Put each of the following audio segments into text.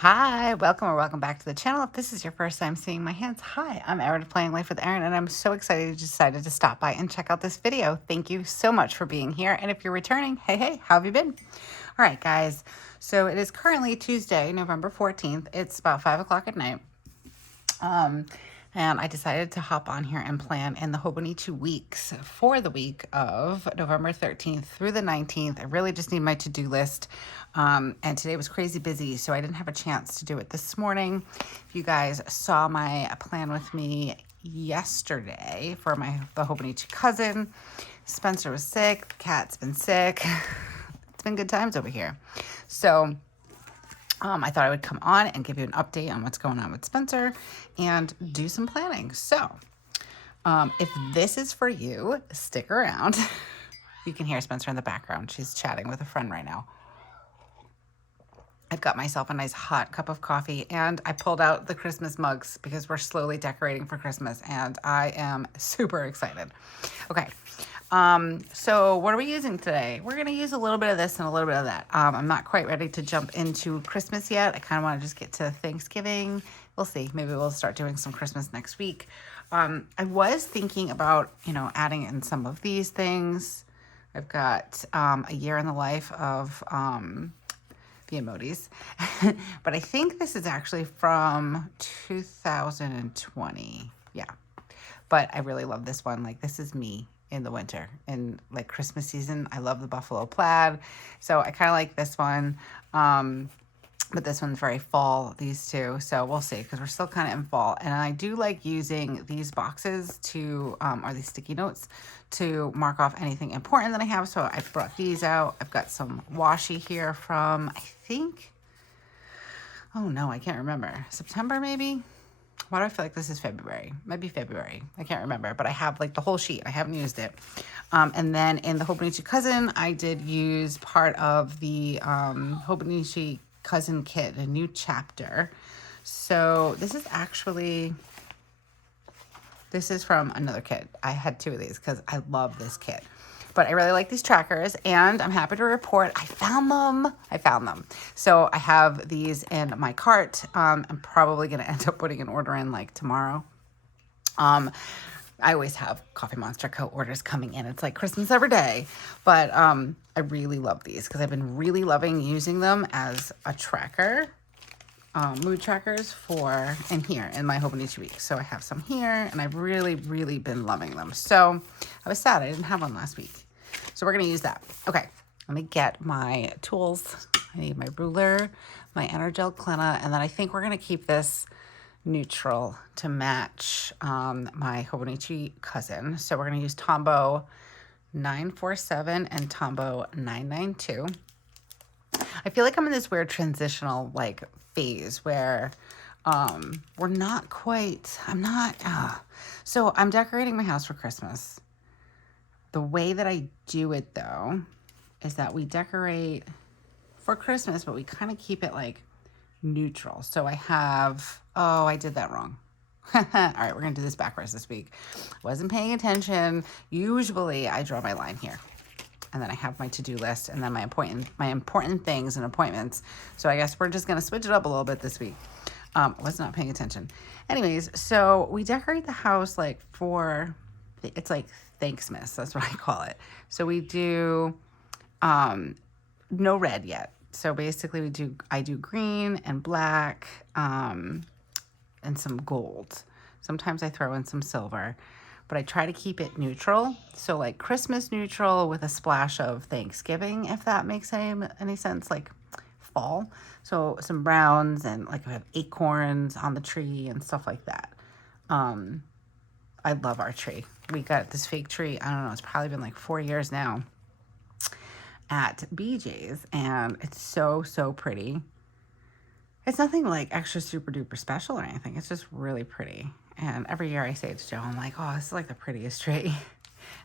Hi, welcome or welcome back to the channel. If this is your first time seeing my hands, hi, I'm Erin of Planning Life with Erin, and I'm so excited you decided to stop by and check out this video. Thank you so much for being here. And if you're returning, hey, how have you been? All right, guys. So it is currently Tuesday, November 14th. It's about 5 o'clock at night. And I decided to hop on here and plan in the Hobonichi Weeks for the week of November 13th through the 19th. I really just need my to-do list. And today was crazy busy, so I didn't have a chance to do it this morning. If you guys saw my plan with me yesterday for the Hobonichi cousin, Spencer was sick, the cat's been sick. It's been good times over here. So I thought I would come on and give you an update on what's going on with Spencer and do some planning. So if this is for you, stick around. You can hear Spencer in the background. She's chatting with a friend right now. I've got myself a nice hot cup of coffee, and I pulled out the Christmas mugs because we're slowly decorating for Christmas, and I am super excited. Okay. So what are we using today? We're going to use a little bit of this and a little bit of that. I'm not quite ready to jump into Christmas yet. I kind of want to just get to Thanksgiving. We'll see. Maybe we'll start doing some Christmas next week. I was thinking about, adding in some of these things. I've got a year in the life of the emojis, but I think this is actually from 2020. Yeah, but I really love this one. Like, this is me in the winter and like Christmas season. I love the buffalo plaid, so I kind of like this one. But this one's very fall, these two. So we'll see, because we're still kind of in fall. And I do like using these boxes to, or these sticky notes, to mark off anything important that I have. So I brought these out. I've got some washi here from, I think, oh no, I can't remember. September maybe? Why do I feel like this is February? Maybe February. I can't remember, but I have like the whole sheet. I haven't used it. And then in the Hobonichi Cousin, I did use part of the Hobonichi Cousin kit, a new chapter. So this is from another kit. I had two of these because I love this kit. But I really like these trackers, and I'm happy to report I found them. So I have these in my cart. I'm probably going to end up putting an order in like tomorrow. I always have TheCoffeeMonsterzco orders coming in. It's like Christmas every day. But I really love these because I've been really loving using them as a tracker. Mood trackers in here in my Hobonichi Weeks. So I have some here, and I've really, really been loving them. So I was sad I didn't have one last week. So we're going to use that. Okay, let me get my tools. I need my ruler, my Energel Clina, and then I think we're going to keep this neutral to match my Hobonichi Cousin. So we're going to use Tombow 947 and Tombow 992. I feel like I'm in this weird transitional like phase where we're not quite, so I'm decorating my house for Christmas. The way that I do it though is that we decorate for Christmas, but we kind of keep it like neutral. So I have, I did that wrong. All right, we're gonna do this backwards this week. Wasn't paying attention. Usually I draw my line here, and then I have my to-do list, and then my important things and appointments. So I guess we're just gonna switch it up a little bit this week. Was not paying attention. Anyways, so we decorate the house like it's like Thanksmas. That's what I call it. So we do no red yet. So basically I do green and black and some gold. Sometimes I throw in some silver, but I try to keep it neutral. So like Christmas neutral with a splash of Thanksgiving, if that makes any sense, like fall. So some browns, and like I have acorns on the tree and stuff like that. I love our tree. We got this fake tree. I don't know. It's probably been like 4 years now at BJ's, and it's so, so pretty. It's nothing like extra super duper special or anything. It's just really pretty. And every year I say it to Joe, I'm like, oh, this is like the prettiest tree.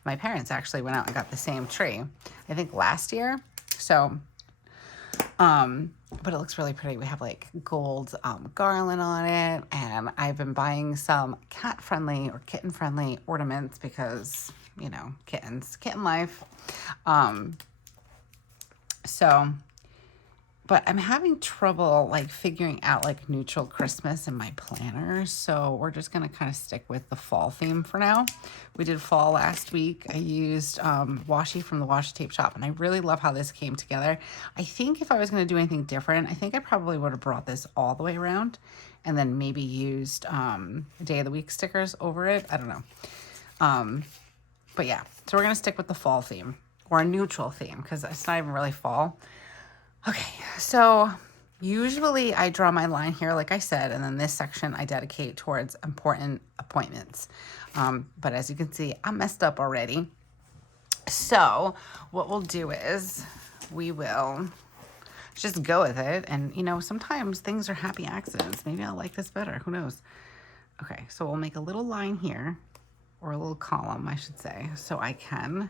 My parents actually went out and got the same tree, I think last year. So, but it looks really pretty. We have like gold garland on it, and I've been buying some cat-friendly or kitten-friendly ornaments because, kitten life. But I'm having trouble like figuring out like neutral Christmas in my planner. So we're just going to kind of stick with the fall theme for now. We did fall last week. I used washi from the Washi Tape Shop, and I really love how this came together. I think if I was going to do anything different, I think I probably would have brought this all the way around and then maybe used day of the week stickers over it. I don't know. But yeah, so we're going to stick with the fall theme, or a neutral theme, because it's not even really fall. Okay, so usually I draw my line here, like I said, and then this section I dedicate towards important appointments. But as you can see, I'm messed up already. So what we'll do is we will just go with it. And, you know, sometimes things are happy accidents. Maybe I'll like this better. Who knows? Okay, so we'll make a little line here, or a little column, I should say, so I can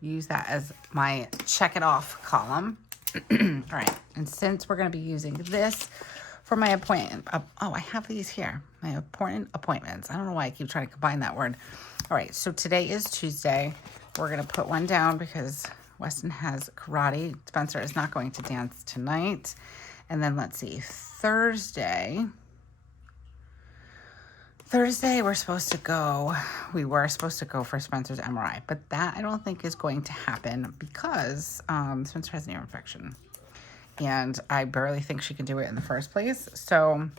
use that as my check it off column. All right, and since we're going to be using this for my appointment, oh, I have these here, my important appointments. I don't know why I keep trying to combine that word. All right, so today is Tuesday. We're going to put one down because Weston has karate. Spencer is not going to dance tonight. And then let's see, Thursday, we were supposed to go for Spencer's MRI, but that I don't think is going to happen because Spencer has an ear infection, and I barely think she can do it in the first place. So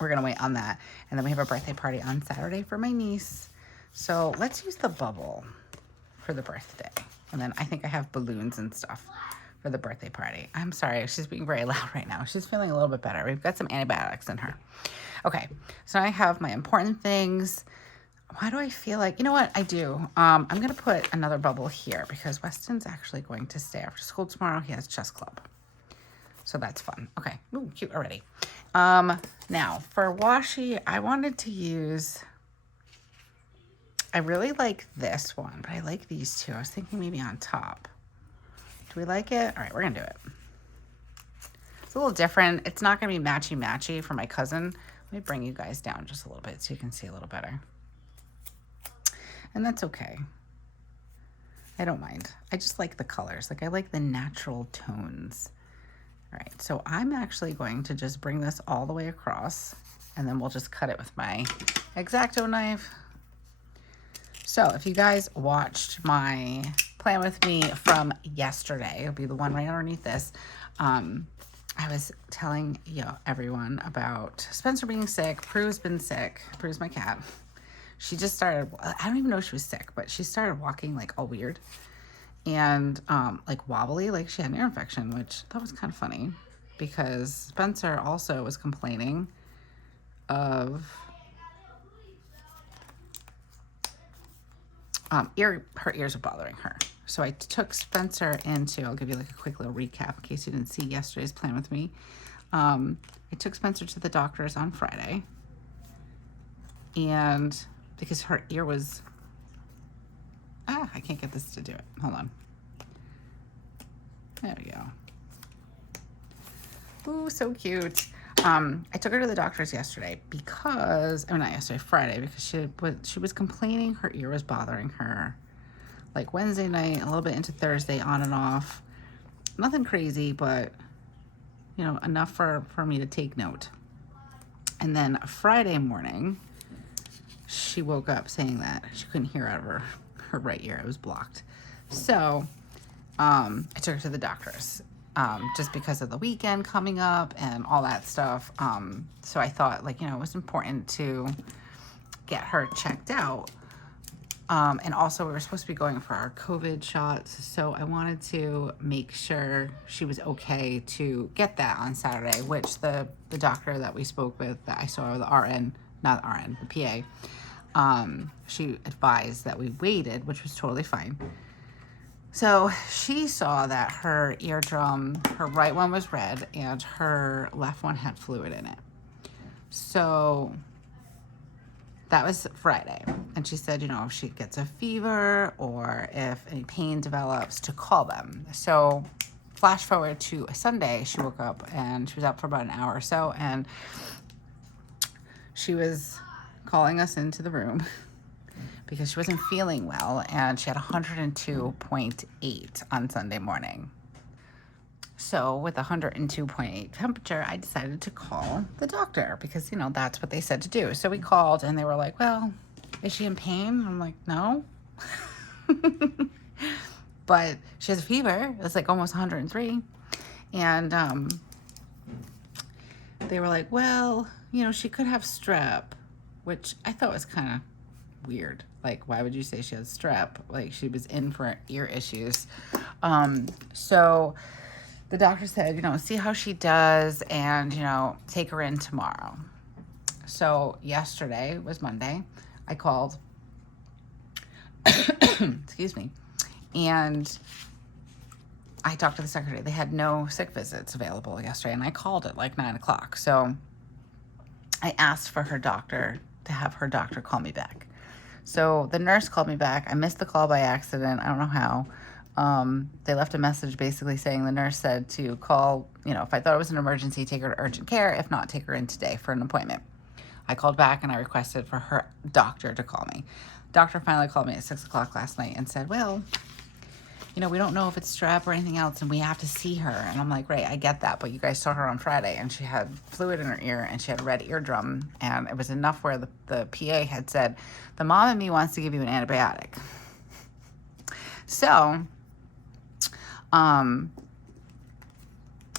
we're going to wait on that. And then we have a birthday party on Saturday for my niece. So let's use the bubble for the birthday. And then I think I have balloons and stuff for the birthday party. I'm sorry, she's being very loud right now. She's feeling a little bit better. We've got some antibiotics in her. Okay, so I have my important things. Why do I feel like, you know what, I do. I'm going to put another bubble here because Weston's actually going to stay after school tomorrow. He has chess club. So that's fun. Okay, ooh, cute already. Now, for washi, I wanted to use, I really like this one, but I like these two. I was thinking maybe on top. Do we like it? All right, we're going to do it. It's a little different. It's not going to be matchy-matchy for my cousin. Let me bring you guys down just a little bit so you can see a little better. And that's okay. I don't mind. I just like the colors. Like I like the natural tones. All right, so I'm actually going to just bring this all the way across, and then we'll just cut it with my X-Acto knife. So if you guys watched my plan with me from yesterday, it'll be the one right underneath this. I was telling everyone about Spencer being sick. Prue's been sick. Prue's my cat. She just started, I don't even know if she was sick, but she started walking like all weird and like wobbly, like she had an ear infection, which that was kind of funny because Spencer also was complaining of her ears are bothering her. So I took Spencer into, I'll give you like a quick little recap in case you didn't see yesterday's plan with me. I took Spencer to the doctor's on Friday, and because her ear was, I can't get this to do it. Hold on. There we go. Ooh, so cute. I took her to the doctor's yesterday because, not yesterday, Friday, because she was complaining her ear was bothering her. Like Wednesday night, a little bit into Thursday, on and off. Nothing crazy, but, enough for me to take note. And then Friday morning, she woke up saying that she couldn't hear out of her right ear. It was blocked. So I took her to the doctor's just because of the weekend coming up and all that stuff. So I thought, it was important to get her checked out. And also we were supposed to be going for our COVID shots. So I wanted to make sure she was okay to get that on Saturday, which the doctor that we spoke with, that I saw, the RN, not the RN, the PA, she advised that we waited, which was totally fine. So she saw that her eardrum, her right one was red and her left one had fluid in it. So that was Friday. And she said, if she gets a fever or if any pain develops, to call them. So flash forward to a Sunday, she woke up and she was up for about an hour or so, and she was calling us into the room because she wasn't feeling well, and she had 102.8 on Sunday morning. So with 102.8 temperature, I decided to call the doctor because, you know, that's what they said to do. So we called and they were like, well, is she in pain? I'm like, no. But she has a fever. It's like almost 103. And they were like, well, you know, she could have strep, which I thought was kind of weird. Like, why would you say she has strep? Like, she was in for ear issues. So the doctor said, you know, see how she does and, you know, take her in tomorrow. So yesterday was Monday. I called, excuse me, and I talked to the secretary. They had no sick visits available yesterday, and I called at like 9 o'clock. So I asked for her doctor to have her doctor call me back. So the nurse called me back. I missed the call by accident. I don't know how. They left a message basically saying the nurse said to call, you know, if I thought it was an emergency, take her to urgent care. If not, take her in today for an appointment. I called back and I requested for her doctor to call me. Doctor finally called me at 6 o'clock last night and said, well, you know, we don't know if it's strep or anything else and we have to see her. And I'm like, right, I get that. But you guys saw her on Friday and she had fluid in her ear and she had a red eardrum. And it was enough where the PA had said, the mom in me wants to give you an antibiotic. So,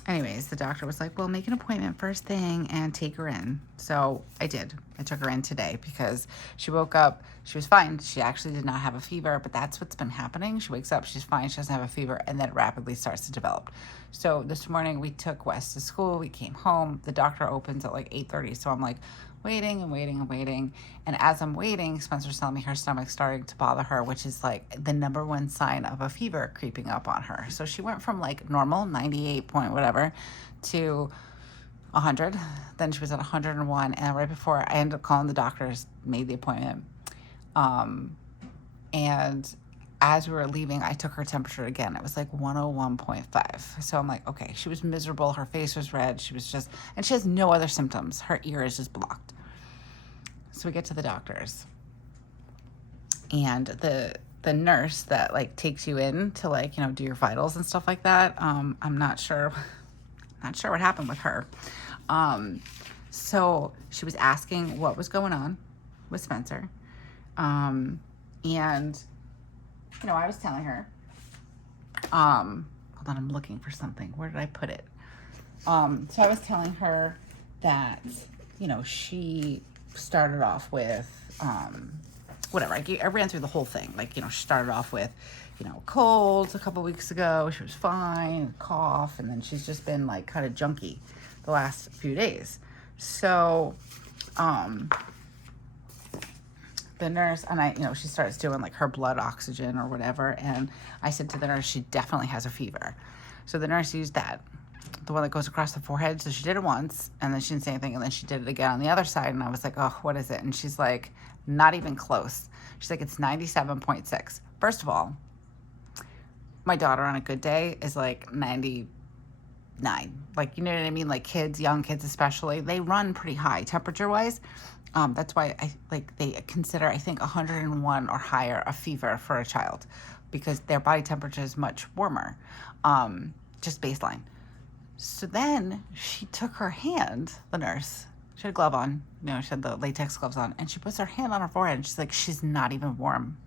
anyways, the doctor was like, well, make an appointment first thing and take her in. So I did. I took her in today because she woke up. She was fine. She actually did not have a fever, but that's what's been happening. She wakes up, she's fine. She doesn't have a fever, and then it rapidly starts to develop. So this morning we took Wes to school. We came home. The doctor opens at like 8:30. So I'm like waiting and waiting and waiting. And as I'm waiting, Spencer's telling me her stomach's starting to bother her, which is like the number one sign of a fever creeping up on her. So she went from like normal, 98 point whatever, to 100. Then she was at 101. And right before I ended up calling the doctors, made the appointment. And as we were leaving, I took her temperature again. It was like 101.5. So I'm like, okay, she was miserable. Her face was red. She was just, and she has no other symptoms. Her ear is just blocked. So we get to the doctors. And the nurse that like takes you in to like, you know, do your vitals and stuff like that. I'm not sure what happened with her. So she was asking what was going on with Spencer. And, you know, I was telling her, hold on, I'm looking for something. Where did I put it? So I was telling her that, you know, she started off with, whatever. I ran through the whole thing. Like, you know, she started off with, you know, colds a couple weeks ago. She was fine, cough, and then she's just been like kind of junky the last few days. So, the nurse, and I, you know, she starts doing like her blood oxygen or whatever. And I said to the nurse, she definitely has a fever. So the nurse used that, the one that goes across the forehead. So she did it once and then she didn't say anything. And then she did it again on the other side. And I was like, oh, what is it? And she's like, not even close. She's like, it's 97.6. First of all, my daughter on a good day is like 99. Like, you know what I mean? Like kids, young kids especially, they run pretty high temperature wise. That's why they consider, I think, 101 or higher a fever for a child because their body temperature is much warmer, just baseline. So then she took her hand, the nurse, she had a glove on, you know, she had the latex gloves on, and she puts her hand on her forehead and she's like, she's not even warm.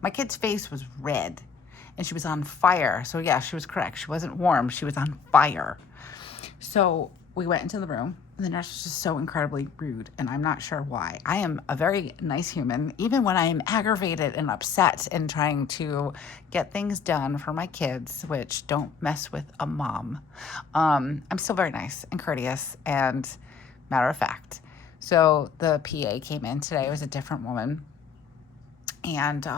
My kid's face was red and she was on fire. So yeah, she was correct. She wasn't warm. She was on fire. So we went into the room. The nurse was just so incredibly rude, and I'm not sure why. I am a very nice human, even when I am aggravated and upset and trying to get things done for my kids, which don't mess with a mom. I'm still very nice and courteous and matter of fact. So the PA came in today. It was a different woman, and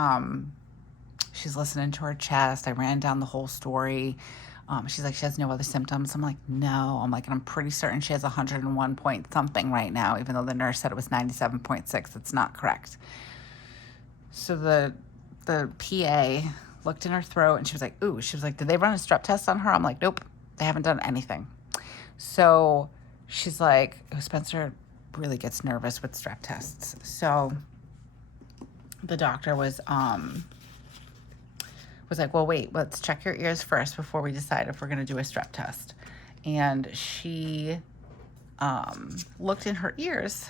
she's listening to her chest. I ran down the whole story. She's like, she has no other symptoms. I'm like, no. I'm like, and I'm pretty certain she has 101 point something right now, even though the nurse said it was 97.6. It's not correct. So the PA looked in her throat and she was like, ooh, she was like, did they run a strep test on her? I'm like, nope, they haven't done anything. So she's like, oh, Spencer really gets nervous with strep tests. So the doctor was was like, well, wait, let's check your ears first before we decide if we're going to do a strep test. And she looked in her ears,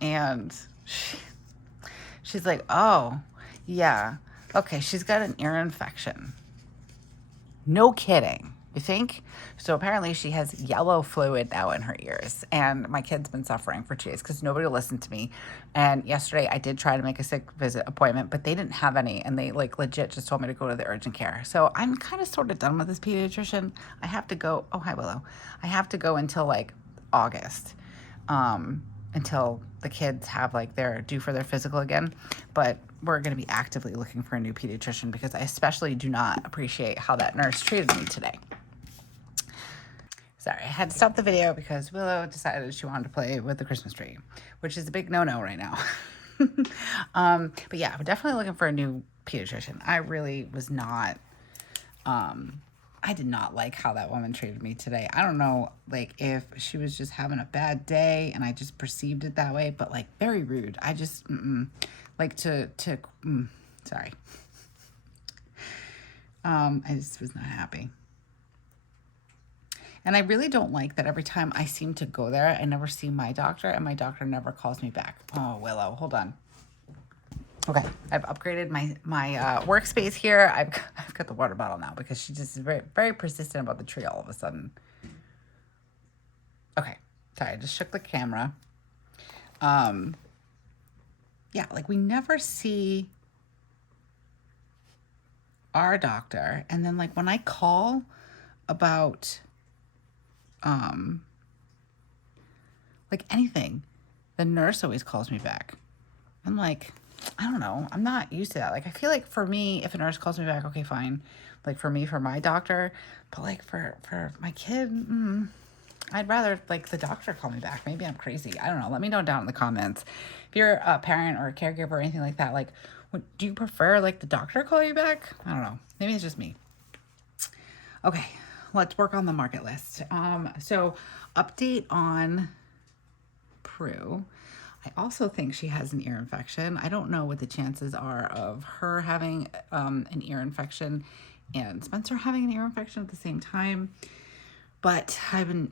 and she's like, oh, yeah, okay, she's got an ear infection. No kidding. You think? So apparently she has yellow fluid now in her ears. And my kid's been suffering for 2 days because nobody listened to me. And yesterday I did try to make a sick visit appointment, but they didn't have any. And they like legit just told me to go to the urgent care. So I'm kind of sort of done with this pediatrician. I have to go. Oh, hi, Willow. I have to go until like August. Until the kids have like they're due for their physical again. But we're going to be actively looking for a new pediatrician because I especially do not appreciate how that nurse treated me today. Sorry, I had to stop the video because Willow decided she wanted to play with the Christmas tree, which is a big no-no right now. But yeah, we're definitely looking for a new pediatrician. I really was not, I did not like how that woman treated me today. I don't know, like, if she was just having a bad day and I just perceived it that way, but, like, very rude. I just, like, sorry. I just was not happy. And I really don't like that every time I seem to go there, I never see my doctor, and my doctor never calls me back. Oh, Willow, hold on. Okay, I've upgraded my workspace here. I've got the water bottle now because she just is very, very persistent about the tree all of a sudden. Okay, sorry, I just shook the camera. Yeah, like we never see our doctor, and then like when I call about like anything, the nurse always calls me back. I'm like, I don't know. I'm not used to that. Like, I feel like for me, if a nurse calls me back, okay, fine. Like for me, for my doctor, but like for my kid, I'd rather like the doctor call me back. Maybe I'm crazy. I don't know. Let me know down in the comments. If you're a parent or a caregiver or anything like that, like, do you prefer like the doctor call you back? I don't know. Maybe it's just me. Okay, let's work on the market list. So update on Prue. I also think she has an ear infection. I don't know what the chances are of her having an ear infection and Spencer having an ear infection at the same time. But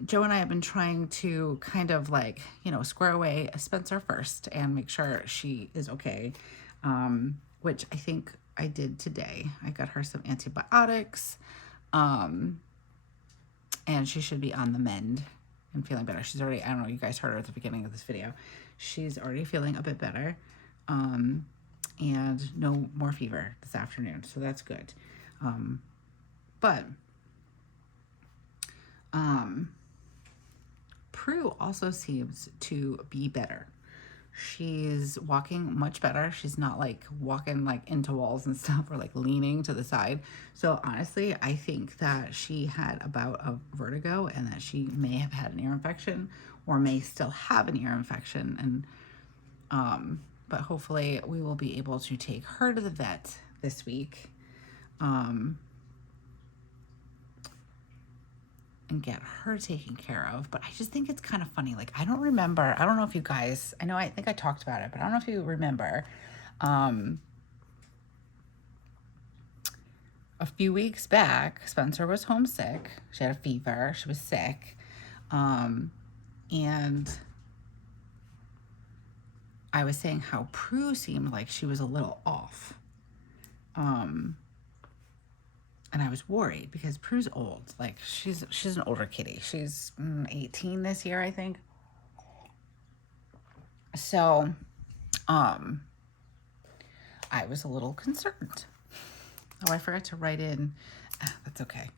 Joe and I have been trying to kind of like, square away Spencer first and make sure she is okay, which I think I did today. I got her some antibiotics, and she should be on the mend and feeling better. She's already, I don't know, you guys heard her at the beginning of this video. She's already feeling a bit better, and no more fever this afternoon, so that's good. But Prue also seems to be better. She's walking much better. She's not like walking like into walls and stuff or like leaning to the side. So honestly, I think that she had a bout of vertigo and that she may have had an ear infection or may still have an ear infection. And, but hopefully we will be able to take her to the vet this week, and get her taken care of. But I just think it's kind of funny. Like, I don't know if you guys, I think I talked about it, but I don't know if you remember, a few weeks back, Spencer was homesick. She had a fever. She was sick. And I was saying how Prue seemed like she was a little off. And I was worried because Prue's old. Like, she's an older kitty. She's 18 this year, I think. So, I was a little concerned. Oh, I forgot to write in. That's okay.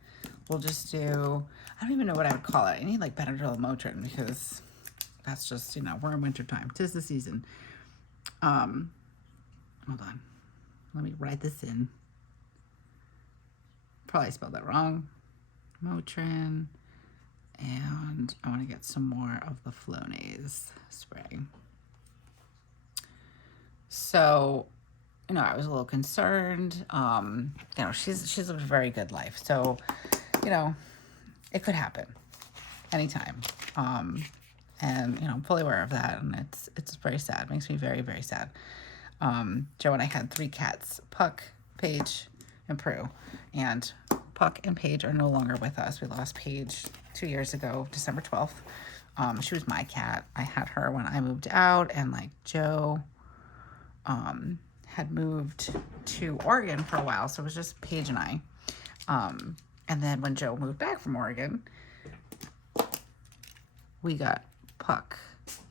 We'll just do, I don't even know what I would call it. I need like Benadryl and Motrin because that's just, we're in winter time. 'Tis the season. Hold on. Let me write this in. Probably spelled that wrong. Motrin. And I want to get some more of the Flonase spray. So, I was a little concerned. She's lived a very good life. So, it could happen anytime. And, I'm fully aware of that. And it's very sad. It makes me very, very sad. Joe and I had 3 cats, Puck, Paige, and Prue. And Puck and Paige are no longer with us. We lost Paige 2 years ago, December 12th. She was my cat. I had her when I moved out, and like Joe had moved to Oregon for a while, so it was just Paige and I. And then when Joe moved back from Oregon, we got Puck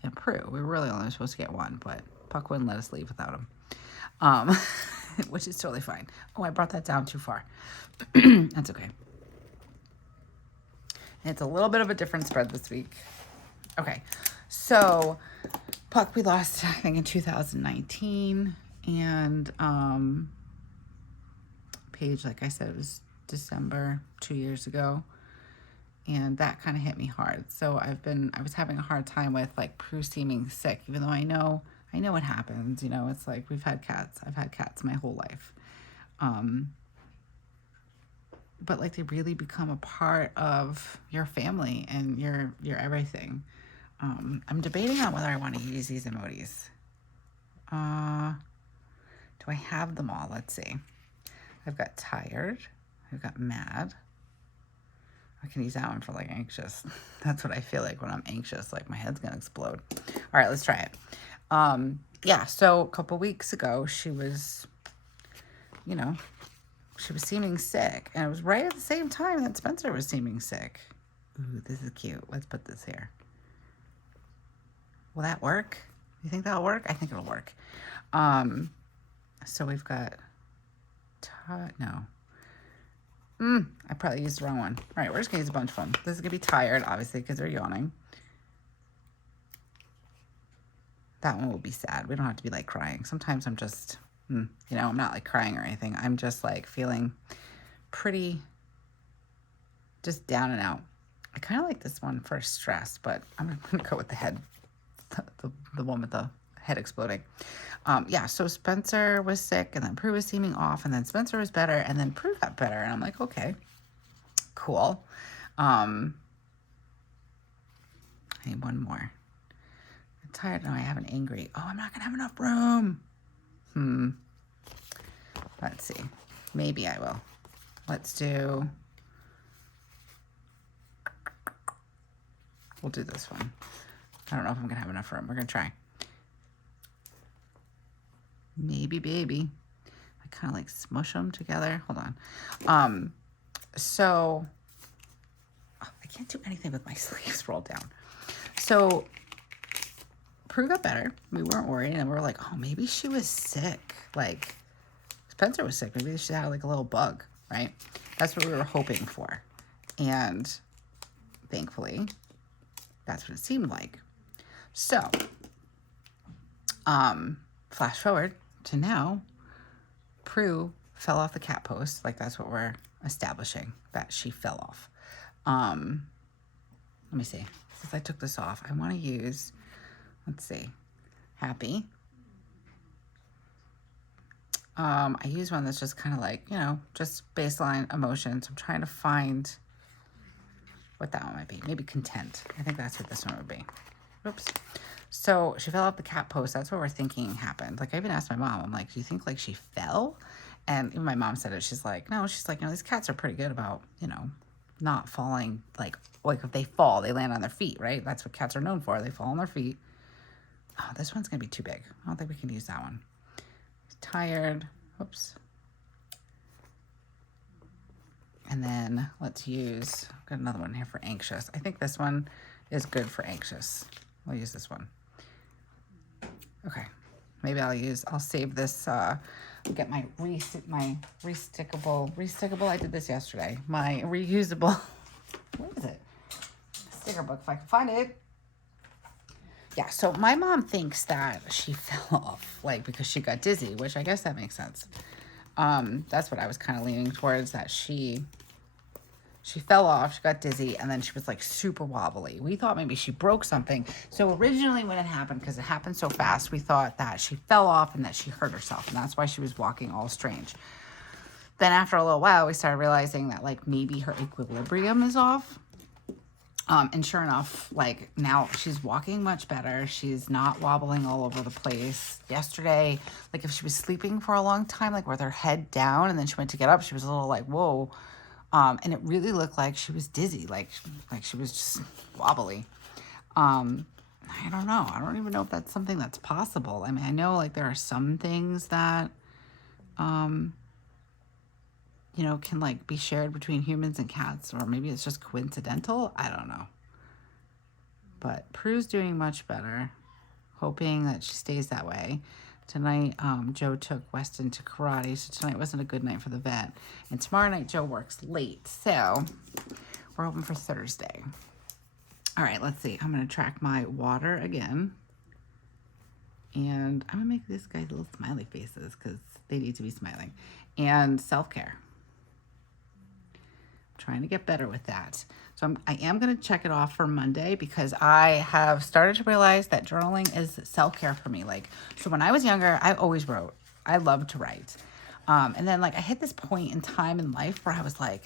and Prue. We were really only supposed to get one, but Puck wouldn't let us leave without him, which is totally fine. Oh, I brought that down too far. That's okay. It's a little bit of a different spread this week. Okay, so Puck we lost, I think, in 2019, and Paige, like I said, it was December 2 years ago, and that kind of hit me hard. So I was having a hard time with like Prue seeming sick, even though I know what happens. You know, it's like I've had cats my whole life, but like they really become a part of your family and your everything. I'm debating on whether I want to use these emojis. Do I have them all? Let's see. I've got tired. I've got mad. I can use that one for like anxious. That's what I feel like when I'm anxious. Like my head's going to explode. All right, let's try it. Yeah, so a couple weeks ago, she was seeming sick. And it was right at the same time that Spencer was seeming sick. Ooh, this is cute. Let's put this here. Will that work? You think that'll work? I think it'll work. So we've got, no. I probably used the wrong one. All right, we're just gonna use a bunch of them. This is gonna be tired, obviously, because they're yawning. That one will be sad. We don't have to be like crying. Sometimes I'm just, I'm not like crying or anything. I'm just like feeling pretty just down and out. I kind of like this one for stress, but I'm gonna go with the head. The one with the head exploding. Yeah, so Spencer was sick, and then Prue was seeming off, and then Spencer was better, and then Prue got better, and I'm like, okay, cool. I need one more. I'm tired now. I have an angry. Oh, I'm not gonna have enough room. Let's see. Maybe I will. Let's do. We'll do this one. I don't know if I'm gonna have enough room. We're gonna try. Maybe baby. I kind of like smush them together. Hold on. So I can't do anything with my sleeves rolled down. So Prue got better. We weren't worried, and we were like, oh, maybe she was sick. Like Spencer was sick. Maybe she had like a little bug, right? That's what we were hoping for. And thankfully, that's what it seemed like. So, flash forward to now, Prue fell off the cat post. Like that's what we're establishing, that she fell off. Let me see. Since I took this off, I want to use, let's see, happy. I use one that's just kind of like, just baseline emotions. I'm trying to find what that one might be. Maybe content. I think that's what this one would be. Oops. So she fell off the cat post. That's what we're thinking happened. Like I even asked my mom, I'm like, do you think like she fell? And even my mom said it. She's like, no, she's like, these cats are pretty good about, not falling. Like if they fall, they land on their feet, right? That's what cats are known for. They fall on their feet. Oh, this one's going to be too big. I don't think we can use that one. Tired. Oops. And then let's use, I've got another one here for anxious. I think this one is good for anxious. We'll use this one. Okay. Maybe I'll save this, get my restickable, I did this yesterday. My reusable, what is it? Sticker book, if I can find it. Yeah, so my mom thinks that she fell off, like, because she got dizzy, which I guess that makes sense. That's what I was kind of leaning towards, that she fell off, she got dizzy, and then she was, like, super wobbly. We thought maybe she broke something. So originally when it happened, because it happened so fast, we thought that she fell off and that she hurt herself, and that's why she was walking all strange. Then after a little while, we started realizing that, like, maybe her equilibrium is off. And sure enough, like now she's walking much better. She's not wobbling all over the place. Yesterday, like if she was sleeping for a long time, like with her head down and then she went to get up, she was a little like, whoa. And it really looked like she was dizzy, like she was just wobbly. I don't know. I don't even know if that's something that's possible. I mean, I know like there are some things that, you know, can like be shared between humans and cats, or maybe it's just coincidental. I don't know. But Prue's doing much better, hoping that she stays that way. Tonight, Joe took Weston to karate, so tonight wasn't a good night for the vet. And tomorrow night, Joe works late, so we're hoping for Thursday. All right, let's see. I'm going to track my water again. And I'm going to make this guy little smiley faces because they need to be smiling. And self-care. Trying to get better with that. So I am going to check it off for Monday because I have started to realize that journaling is self-care for me. Like, so when I was younger, I always wrote. I loved to write. And then like I hit this point in time in life where I was like,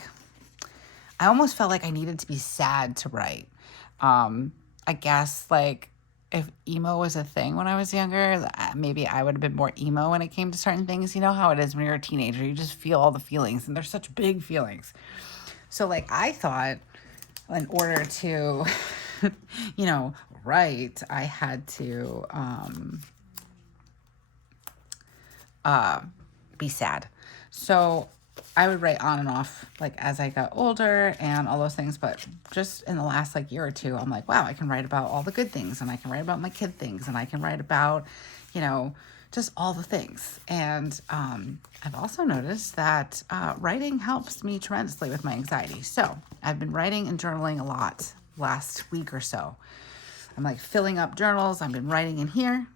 I almost felt like I needed to be sad to write. I guess like if emo was a thing when I was younger, maybe I would have been more emo when it came to certain things. You know how it is when you're a teenager, you just feel all the feelings and they're such big feelings. So like I thought in order to, you know, write, I had to be sad. So I would write on and off like as I got older and all those things. But just in the last like year or two, I'm like, wow, I can write about all the good things and I can write about my kid things and I can write about, you know, just all the things. And I've also noticed that writing helps me tremendously with my anxiety. So I've been writing and journaling a lot last week or so. I'm like filling up journals. I've been writing in here,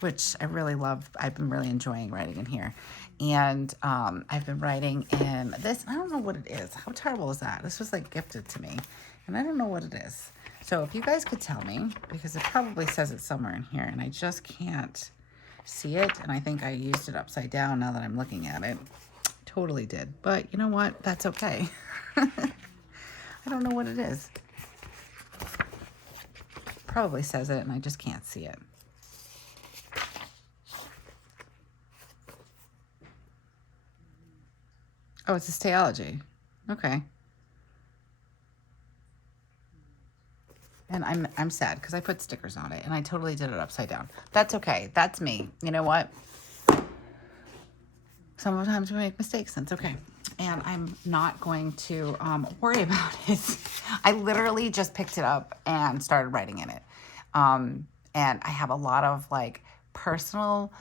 which I really love. I've been really enjoying writing in here. And I've been writing in this. I don't know what it is. How terrible is that? This was like gifted to me. And I don't know what it is. So if you guys could tell me, because it probably says it somewhere in here and I just can't see it. And I think I used it upside down now that I'm looking at it. Totally did. But you know what? That's okay. I don't know what it is. Probably says it and I just can't see it. Oh, it's a stayology. Okay. And I'm sad because I put stickers on it and I totally did it upside down. That's okay. That's me. You know what? Sometimes we make mistakes and it's okay. And I'm not going to worry about it. I literally just picked it up and started writing in it. And I have a lot of like personal,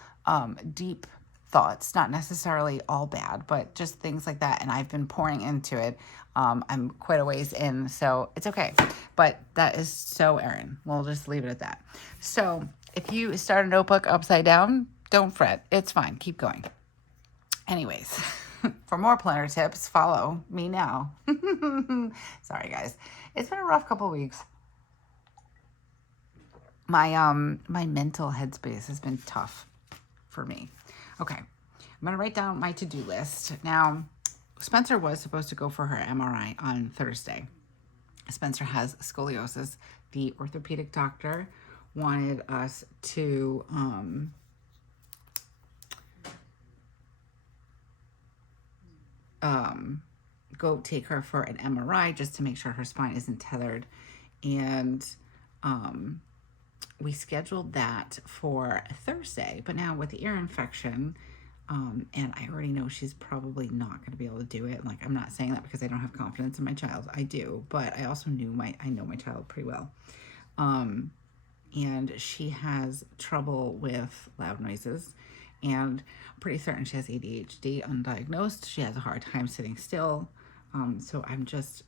deep thoughts, not necessarily all bad, but just things like that. And I've been pouring into it. I'm quite a ways in, so it's okay. But that is so Erin. We'll just leave it at that. So if you start a notebook upside down, don't fret. It's fine. Keep going. Anyways, for more planner tips, follow me now. Sorry, guys. It's been a rough couple of weeks. My mental headspace has been tough for me. Okay, I'm going to write down my to-do list. Now, Spencer was supposed to go for her MRI on Thursday. Spencer has scoliosis. The orthopedic doctor wanted us to go take her for an MRI just to make sure her spine isn't tethered. And we scheduled that for Thursday, but now with the ear infection, and I already know she's probably not going to be able to do it. Like, I'm not saying that because I don't have confidence in my child. I do, but I also I know my child pretty well. And she has trouble with loud noises, and I'm pretty certain she has ADHD undiagnosed. She has a hard time sitting still. So I'm just,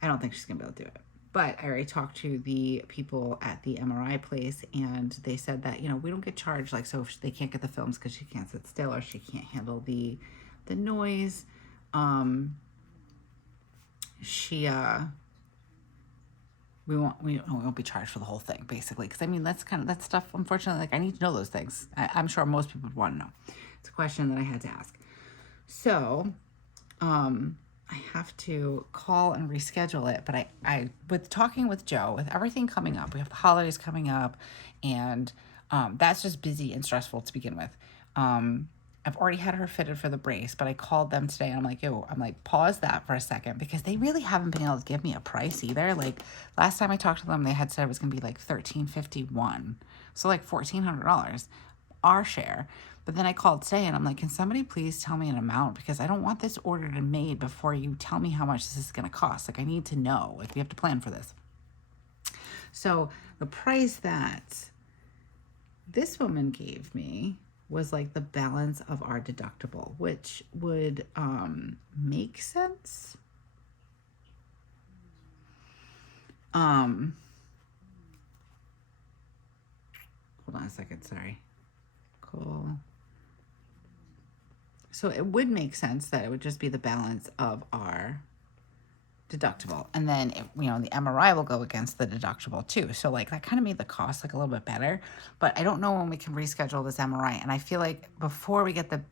I don't think she's going to be able to do it. But I already talked to the people at the MRI place, and they said that, you know, we don't get charged. Like, so if they can't get the films because she can't sit still or she can't handle the noise, we won't be charged for the whole thing, basically. Because I mean, that's stuff. Unfortunately, like, I need to know those things. I'm sure most people would want to know. It's a question that I had to ask. So, I have to call and reschedule it. But I with talking with Joe, with everything coming up, we have the holidays coming up, and that's just busy and stressful to begin with. I've already had her fitted for the brace, but I called them today and I'm like, yo, I'm like, pause that for a second, because they really haven't been able to give me a price either. Like last time I talked to them, they had said it was gonna be like $1,351, so like $1,400 our share. But then I called today and I'm like, can somebody please tell me an amount, because I don't want this ordered and made before you tell me how much this is gonna cost. Like I need to know, like we have to plan for this. So the price that this woman gave me was like the balance of our deductible, which would make sense. Hold on a second, sorry. Cool. So it would make sense that it would just be the balance of our deductible, and then the MRI will go against the deductible too. So like that kind of made the cost like a little bit better. But I don't know when we can reschedule this MRI, and I feel like before we get the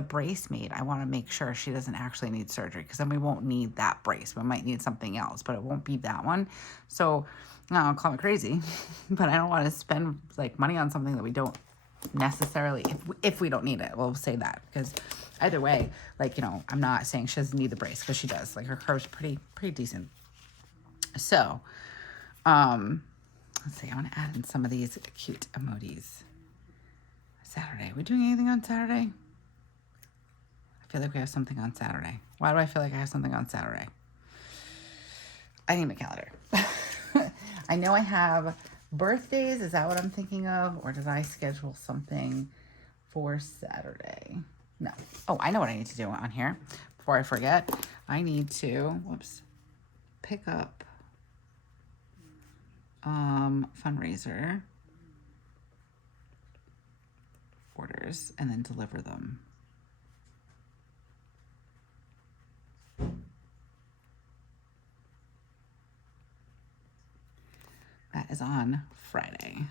brace made, I want to make sure she doesn't actually need surgery, because then we won't need that brace. We might need something else, but it won't be that one. So no, call me crazy, but I don't want to spend like money on something that we don't necessarily, if we don't need it. We'll say that, because either way, like, I'm not saying she doesn't need the brace, because she does. Like her curve's pretty decent. So let's see, I want to add in some of these cute emojis. Saturday, are we doing anything on Saturday? I feel like we have something on Saturday. Why do I feel like I have something on Saturday? I need my calendar. I know I have birthdays. Is that what I'm thinking of? Or did I schedule something for Saturday? No. Oh, I know what I need to do on here. Before I forget, I need to, pick up fundraiser orders and then deliver them. That is on Friday.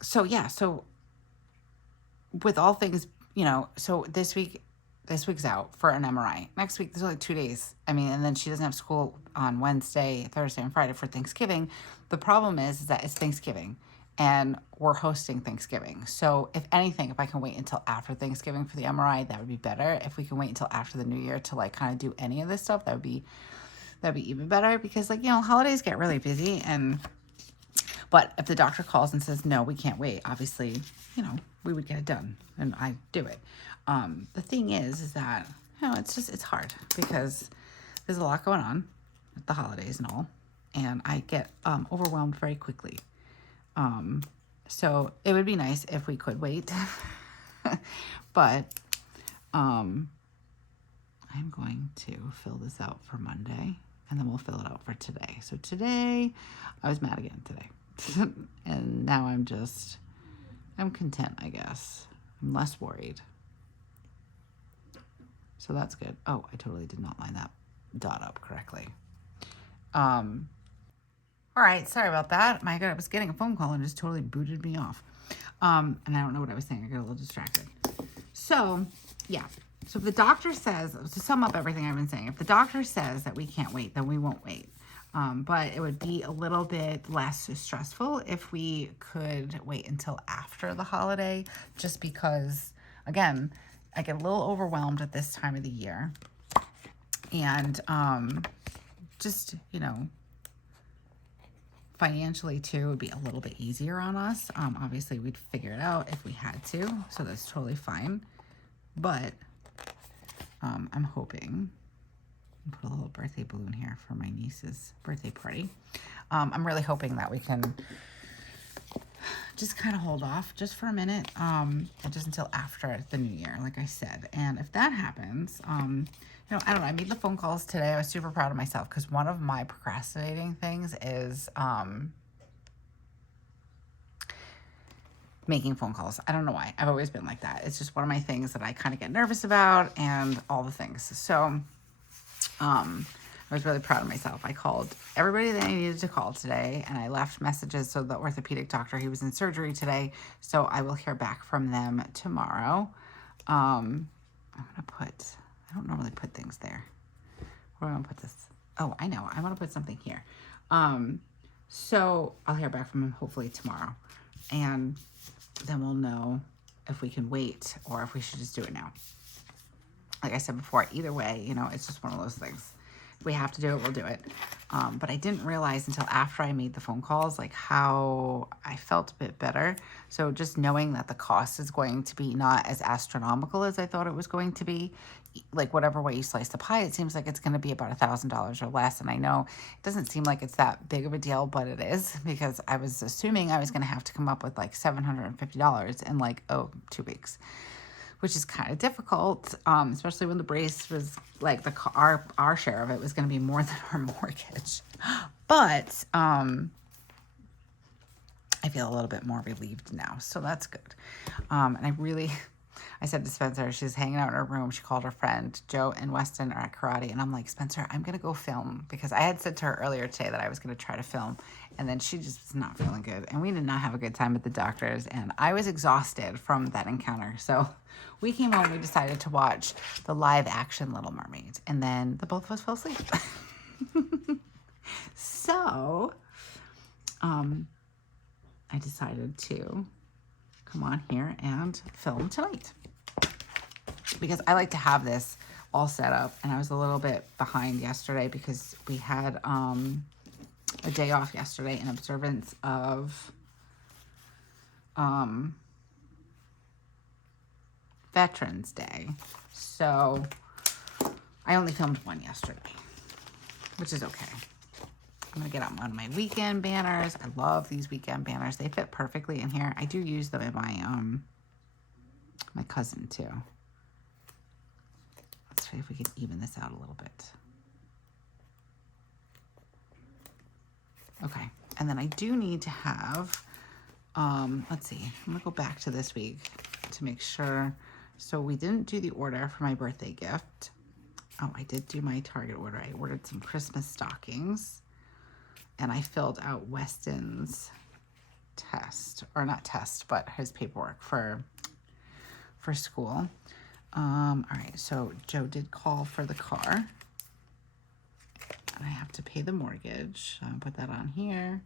So yeah, so with all things, so this week's out for an MRI. Next week, there's only 2 days. I mean, and then she doesn't have school on Wednesday, Thursday, and Friday for Thanksgiving. The problem is that it's Thanksgiving and we're hosting Thanksgiving. So if anything, if I can wait until after Thanksgiving for the MRI, that would be better. If we can wait until after the new year to like kind of do any of this stuff, that'd be even better, because like, holidays get really busy. But if the doctor calls and says, no, we can't wait, obviously, we would get it done and I do it. The thing is that, it's hard because there's a lot going on with the holidays and all, and I get overwhelmed very quickly. So it would be nice if we could wait, but I'm going to fill this out for Monday, and then we'll fill it out for today. So today, I was mad again today. And now I'm content, I guess. I'm less worried. So that's good. Oh, I totally did not line that dot up correctly. All right, sorry about that. My God, I was getting a phone call and it just totally booted me off. And I don't know what I was saying. I got a little distracted. So, yeah. So if the doctor says, to sum up everything I've been saying, if the doctor says that we can't wait, then we won't wait. But it would be a little bit less stressful if we could wait until after the holiday, just because, again, I get a little overwhelmed at this time of the year. And just, financially too, would be a little bit easier on us. Obviously, we'd figure it out if we had to, so that's totally fine. But I'm hoping, put a little birthday balloon here for my niece's birthday party. I'm really hoping that we can just kind of hold off just for a minute, just until after the new year, like I said. And if that happens, I don't know, I made the phone calls today. I was super proud of myself, because one of my procrastinating things is making phone calls. I don't know why. I've always been like that. It's just one of my things that I kind of get nervous about, and all the things. So I was really proud of myself. I called everybody that I needed to call today, and I left messages. So the orthopedic doctor, he was in surgery today, so I will hear back from them tomorrow. I'm gonna put, I don't normally put things there. Where am I gonna put this? Oh, I know. I want to put something here. So I'll hear back from him hopefully tomorrow, and then we'll know if we can wait or if we should just do it now. Like I said before, either way, you know, it's just one of those things. If we have to do it, we'll do it. But I didn't realize until after I made the phone calls, like how I felt a bit better. So just knowing that the cost is going to be not as astronomical as I thought it was going to be, like whatever way you slice the pie, it seems like it's going to be about $1,000 or less. And I know it doesn't seem like it's that big of a deal, but it is, because I was assuming I was going to have to come up with like $750 in like, 2 weeks, which is kind of difficult, especially when the brace was like our share of it was going to be more than our mortgage. But I feel a little bit more relieved now, so that's good. And I said to Spencer, she's hanging out in her room. She called her friend. Joe and Weston are at karate. And I'm like, Spencer, I'm going to go film. Because I had said to her earlier today that I was going to try to film. And then she just was not feeling good. And we did not have a good time at the doctor's. And I was exhausted from that encounter. So we came home. We decided to watch the live action Little Mermaid. And then the both of us fell asleep. So I decided to come on here and film tonight, because I like to have this all set up, and I was a little bit behind yesterday because we had a day off yesterday in observance of Veterans Day. So I only filmed one yesterday, which is okay. I'm going to get out one of my weekend banners. I love these weekend banners. They fit perfectly in here. I do use them in my my cousin too. Let's see if we can even this out a little bit. Okay, and then I do need to have, let's see, I'm gonna go back to this week to make sure. So we didn't do the order for my birthday gift. Oh, I did do my Target order. I ordered some Christmas stockings, and I filled out Weston's test, or not test, but his paperwork for school. All right, so Joe did call for the car, and I have to pay the mortgage. So I'll put that on here,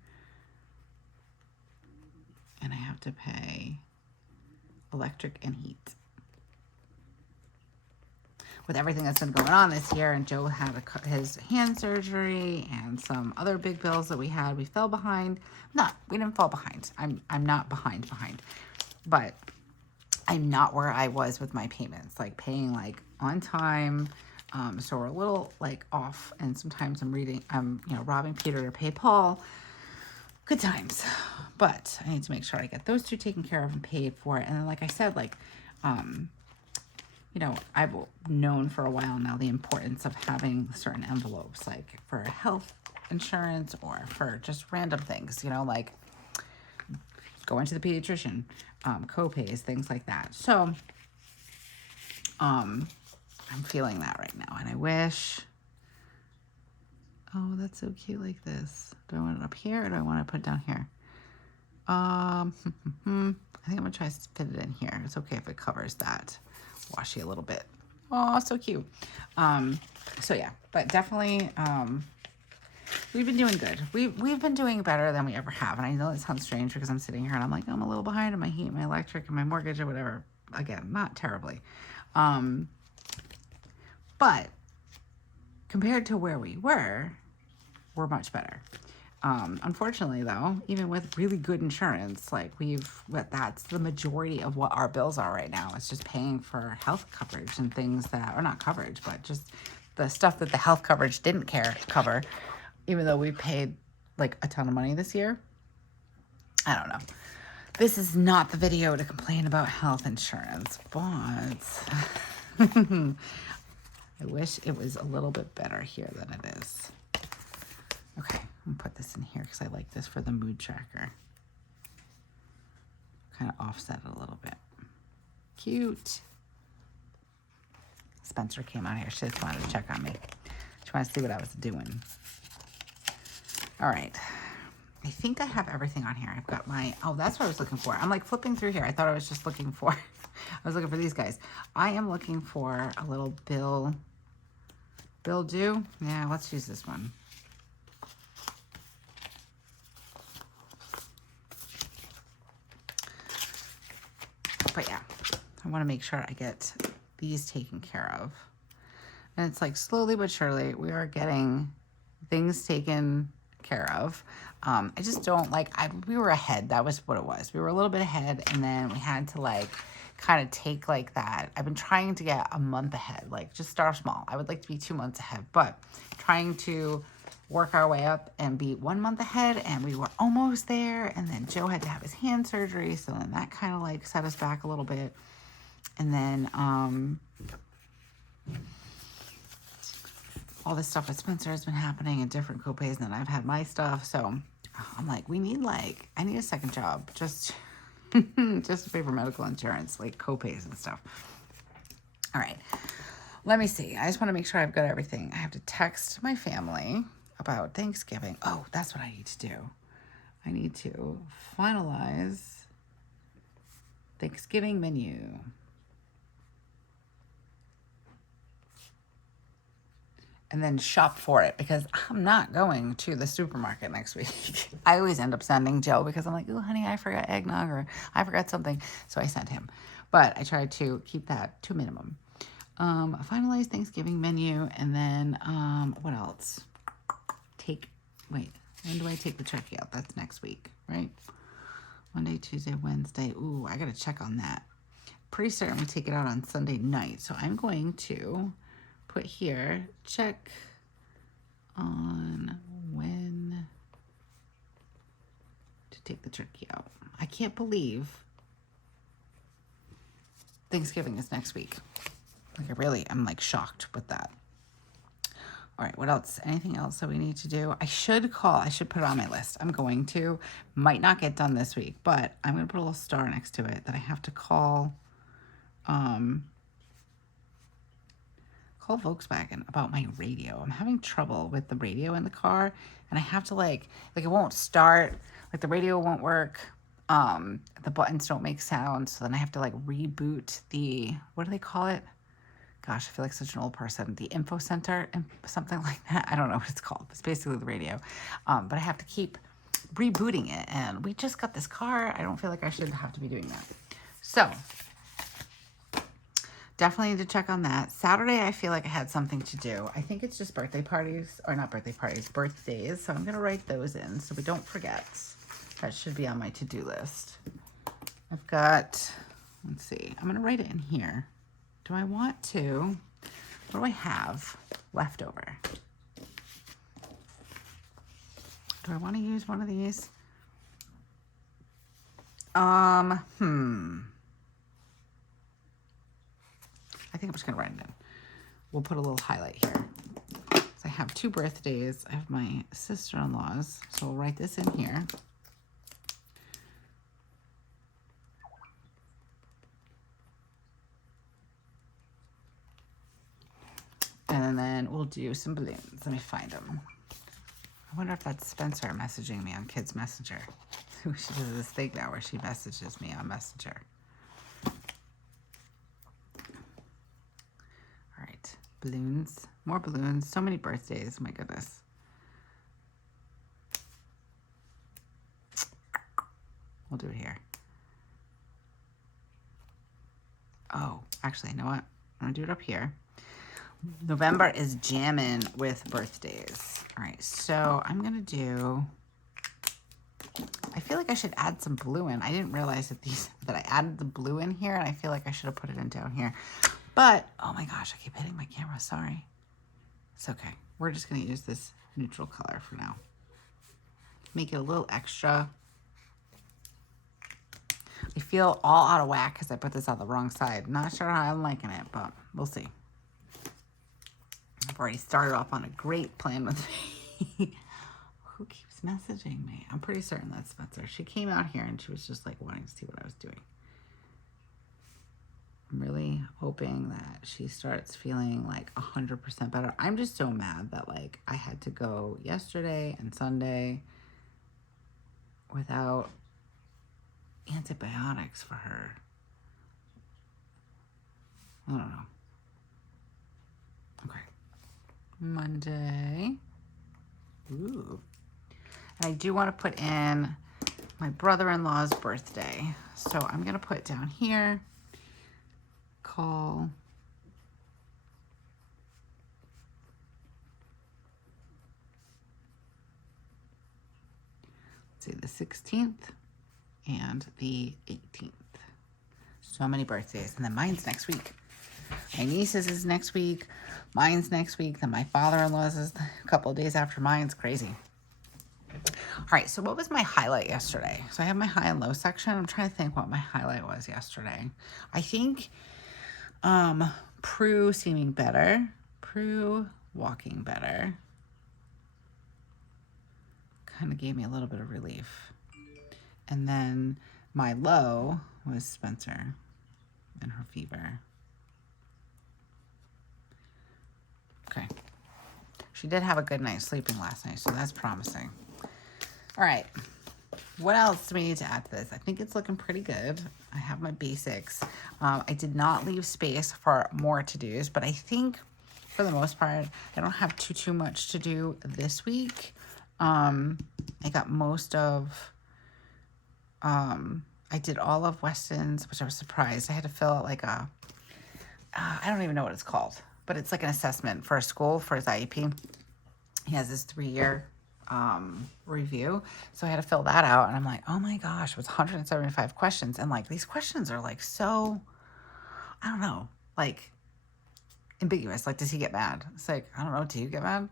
and I have to pay electric and heat. With everything that's been going on this year, and Joe had his hand surgery and some other big bills that we had, we fell behind. We didn't fall behind. I'm not behind, but I'm not where I was with my payments, like paying like on time. So we're a little like off, and sometimes I'm robbing Peter to pay Paul. Good times, but I need to make sure I get those two taken care of and paid for. And then, like I said, like, I've known for a while now the importance of having certain envelopes, like for health insurance or for just random things, like going to the pediatrician, co-pays, things like that. So I'm feeling that right now, and I wish, oh, that's so cute like this. Do I want it up here, or do I want to put it down here? I think I'm gonna try to fit it in here. It's okay if it covers that washi a little bit. Oh, so cute. So yeah, but definitely, we've been doing good. We've been doing better than we ever have. And I know it sounds strange because I'm sitting here and I'm like, I'm a little behind on my heat, my electric, and my mortgage or whatever. Again, not terribly. But compared to where we were, we're much better. Unfortunately though, even with really good insurance, like that's the majority of what our bills are right now. It's just paying for health coverage and things that are not coverage, but just the stuff that the health coverage didn't cover, even though we paid like a ton of money this year. I don't know. This is not the video to complain about health insurance, but I wish it was a little bit better here than it is. Okay, I'm gonna put this in here because I like this for the mood tracker. Kind of offset it a little bit. Cute. Spencer came out here. She just wanted to check on me. She wanted to see what I was doing. All right. I think I have everything on here. I've got my, oh, that's what I was looking for. I'm like flipping through here. I thought I was just looking for I was looking for these guys. I am looking for a little Bill do. Yeah, let's use this one. But yeah, I want to make sure I get these taken care of. And it's like slowly but surely we are getting things taken care of. I just don't like, we were ahead. That was what it was. We were a little bit ahead, and then we had to like kind of take like that. I've been trying to get a month ahead, like just start small. I would like to be 2 months ahead, but trying to work our way up and be 1 month ahead, and we were almost there. And then Joe had to have his hand surgery, so then that kind of like set us back a little bit. And then all this stuff with Spencer has been happening and different copays, and then I've had my stuff. So I'm like, I need a second job just just to pay for medical insurance, like copays and stuff. All right, let me see. I just want to make sure I've got everything. I have to text my family about Thanksgiving. Oh, that's what I need to do. I need to finalize Thanksgiving menu. And then shop for it, because I'm not going to the supermarket next week. I always end up sending Joe because I'm like, oh, honey, I forgot eggnog, or I forgot something. So I sent him. But I try to keep that to a minimum. Finalize Thanksgiving menu. And then what else? When do I take the turkey out? That's next week, right? Monday, Tuesday, Wednesday. Ooh, I got to check on that. Pretty certain we take it out on Sunday night. So I'm going to put here, check on when to take the turkey out. I can't believe Thanksgiving is next week. Like I'm like shocked with that. All right, what else? Anything else that we need to do? I should put it on my list. I'm going to, might not get done this week, but I'm going to put a little star next to it that I have to call Volkswagen about my radio. I'm having trouble with the radio in the car, and I have to like it won't start, like the radio won't work. The buttons don't make sound, so then I have to like reboot the, what do they call it? Gosh, I feel like such an old person. The info center, something like that. I don't know what it's called. It's basically the radio. But I have to keep rebooting it, and we just got this car. I don't feel like I should have to be doing that. So definitely need to check on that. Saturday, I feel like I had something to do. I think it's just birthday parties, or not birthday parties, birthdays. So I'm going to write those in so we don't forget. That should be on my to-do list. I've got, let's see, I'm going to write it in here. Do I want to, what do I have left over? Do I want to use one of these? I think I'm just going to write it in. We'll put a little highlight here. So I have 2 birthdays. I have my sister-in-law's. So we'll write this in here. And then we'll do some balloons. Let me find them. I wonder if that's Spencer messaging me on Kids Messenger. She does this thing now where she messages me on Messenger. All right, balloons, more balloons, so many birthdays, my goodness. We'll do it here. Oh, actually, you know what? I'm gonna do it up here. November is jamming with birthdays. All right, so I'm gonna do, I feel like I should add some blue in. I didn't realize that I added the blue in here, and I feel like I should have put it in down here. But, oh my gosh, I keep hitting my camera, sorry. It's okay. We're just gonna use this neutral color for now. Make it a little extra. I feel all out of whack because I put this on the wrong side. Not sure how I'm liking it, but we'll see. I've already started off on a great plan with me. Who keeps messaging me? I'm pretty certain that's Spencer. She came out here and she was just like wanting to see what I was doing. I'm really hoping that she starts feeling like 100% better. I'm just so mad that like I had to go yesterday and Sunday without antibiotics for her. I don't know. Okay. Monday. Ooh. And I do want to put in my brother-in-law's birthday. So I'm going to put down here, call the 16th and the 18th. So many birthdays. And then mine's next week. My niece's is next week. Mine's next week. Then my father-in-law's is a couple of days after mine's. Crazy. All right. So what was my highlight yesterday? So I have my high and low section. I'm trying to think what my highlight was yesterday. I think Prue seeming better. Prue walking better. Kind of gave me a little bit of relief. And then my low was Spencer and her fever. Okay. She did have a good night sleeping last night, so that's promising. All right. What else do we need to add to this? I think it's looking pretty good. I have my basics. I did not leave space for more to-dos, but I think for the most part, I don't have too much to do this week. I got most of, I did all of Weston's, which I was surprised. I had to fill out like a, I don't even know what it's called, but it's like an assessment for a school for his IEP. He has this 3-year review. So I had to fill that out. And I'm like, oh my gosh, it was 175 questions. And like, these questions are like, so, I don't know, like ambiguous. Like, does he get mad? It's like, I don't know. Do you get mad?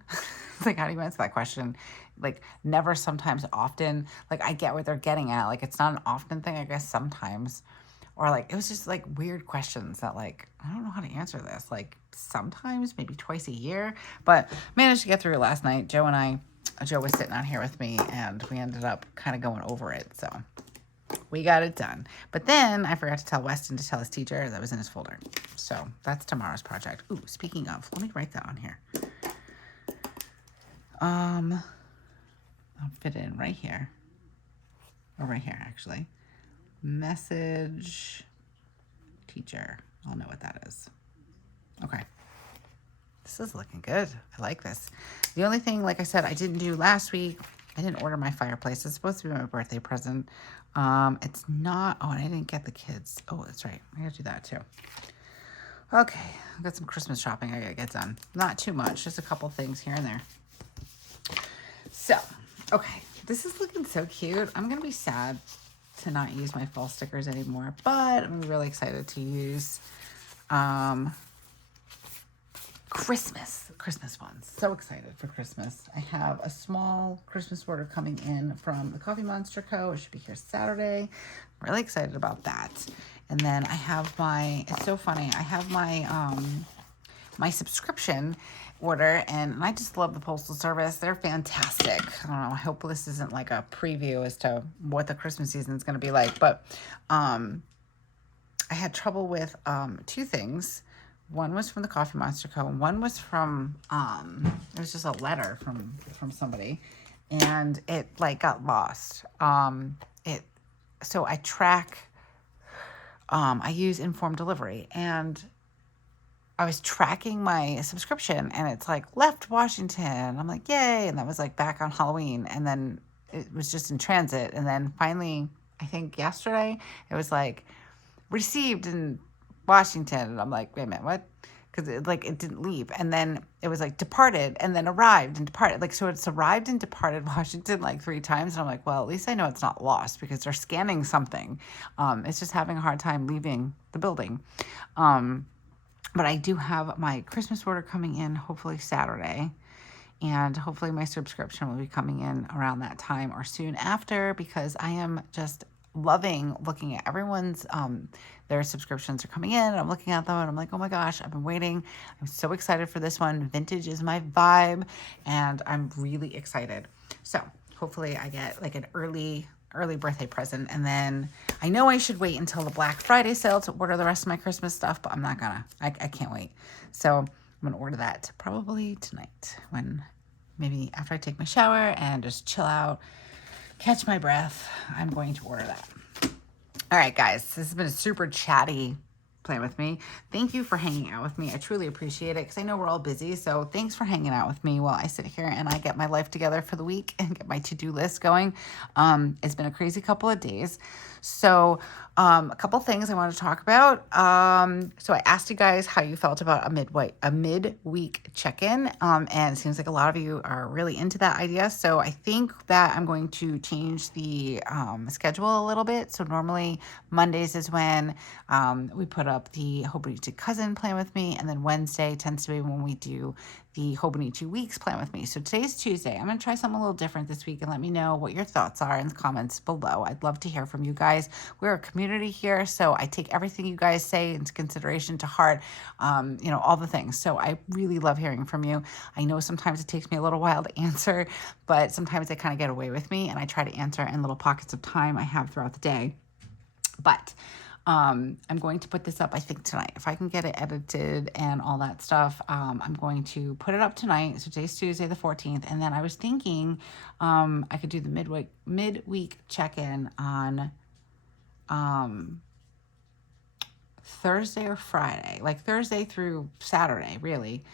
It's like, how do you answer that question? Like, never, sometimes, often. Like, I get what they're getting at. Like, it's not an often thing, I guess, sometimes. Or like, it was just like weird questions that like, I don't know how to answer this. Like sometimes, maybe twice a year, but managed to get through it last night. Joe was sitting on here with me and we ended up kind of going over it. So we got it done. But then I forgot to tell Weston to tell his teacher that was in his folder. So that's tomorrow's project. Ooh, speaking of, let me write that on here. I'll fit it in right here. Or right here, actually. Message teacher. I'll know what that is. Okay. This is looking good. I like this. The only thing, like I said, I didn't do last week, I didn't order my fireplace. It's supposed to be my birthday present. It's not. Oh, and I didn't get the kids. Oh, that's right. I gotta do that too. Okay. I've got some Christmas shopping I gotta get done. Not too much. Just a couple things here and there. So, okay. This is looking so cute. I'm gonna be sad to not use my fall stickers anymore, but I'm really excited to use Christmas ones. So excited for Christmas. I have a small Christmas order coming in from TheCoffeeMonsterzco. It should be here Saturday. I'm really excited about that. And then I have my, it's so funny, I have my my subscription order, and I just love the Postal Service. They're fantastic. I don't know, I hope this isn't like a preview as to what the Christmas season is going to be like, but I had trouble with 2 things. One was from the TheCoffeeMonsterzco, and one was from it was just a letter from somebody, and it like got lost. So I track, I use Informed Delivery, and I was tracking my subscription and it's like left Washington. I'm like, yay. And that was like back on Halloween. And then it was just in transit. And then finally, I think yesterday, it was like received in Washington. And I'm like, wait a minute, what? Because it didn't leave. And then it was like departed and then arrived and departed. Like, so it's arrived and departed Washington like 3 times. And I'm like, well, at least I know it's not lost because they're scanning something. It's just having a hard time leaving the building. But I do have my Christmas order coming in hopefully Saturday, and hopefully my subscription will be coming in around that time or soon after, because I am just loving looking at everyone's, their subscriptions are coming in, and I'm looking at them and I'm like, oh my gosh, I've been waiting. I'm so excited for this one. Vintage is my vibe, and I'm really excited. So hopefully I get like an early birthday present, and then I know I should wait until the Black Friday sale to order the rest of my Christmas stuff, but I'm not gonna. I can't wait. So I'm gonna order that probably tonight, when maybe after I take my shower and just chill out, catch my breath. I'm going to order that. All right, guys, this has been a super chatty Plan With Me. Thank you for hanging out with me. I truly appreciate it because I know we're all busy. So thanks for hanging out with me while I sit here and I get my life together for the week and get my to-do list going. It's been a crazy couple of days. So a couple things I want to talk about. So I asked you guys how you felt about a midweek check-in. And it seems like a lot of you are really into that idea. So I think that I'm going to change the schedule a little bit. So normally Mondays is when we put up the Hobonichi Cousin Plan With Me, and then Wednesday tends to be when we do the Hobonichi Weeks Plan With Me. So today's Tuesday. I'm going to try something a little different this week, and let me know what your thoughts are in the comments below. I'd love to hear from you guys. We're a community here, so I take everything you guys say into consideration to heart, you know, all the things. So I really love hearing from you. I know sometimes it takes me a little while to answer, but sometimes they kind of get away with me, and I try to answer in little pockets of time I have throughout the day. But I'm going to put this up, I think, tonight. If I can get it edited and all that stuff, I'm going to put it up tonight. So today's Tuesday the 14th. And then I was thinking I could do the midweek check-in on Thursday or Friday, like Thursday through Saturday, really.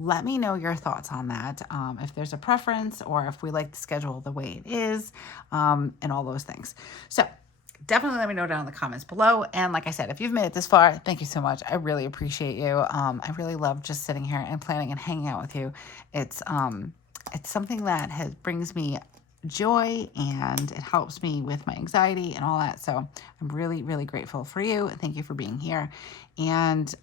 Let me know your thoughts on that, if there's a preference or if we like the schedule the way it is, and all those things. So definitely let me know down in the comments below. And like I said, if you've made it this far, thank you so much. I really appreciate you. I really love just sitting here and planning and hanging out with you. It's something that brings me joy, and it helps me with my anxiety and all that. So I'm really, really grateful for you. Thank you for being here. And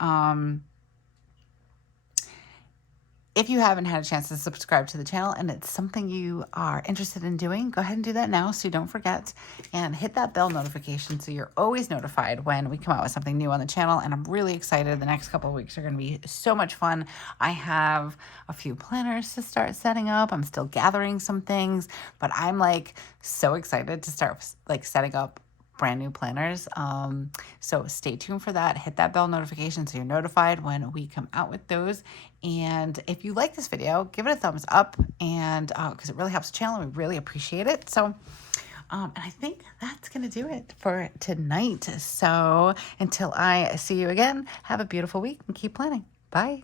if you haven't had a chance to subscribe to the channel and it's something you are interested in doing, go ahead and do that now so you don't forget, and hit that bell notification so you're always notified when we come out with something new on the channel. And I'm really excited. The next couple of weeks are going to be so much fun. I have a few planners to start setting up. I'm still gathering some things, but I'm like so excited to start like setting up brand new planners. So stay tuned for that. Hit that bell notification so you're notified when we come out with those. And if you like this video, give it a thumbs up, and because it really helps the channel. We really appreciate it. So and I think that's going to do it for tonight. So until I see you again, have a beautiful week and keep planning. Bye.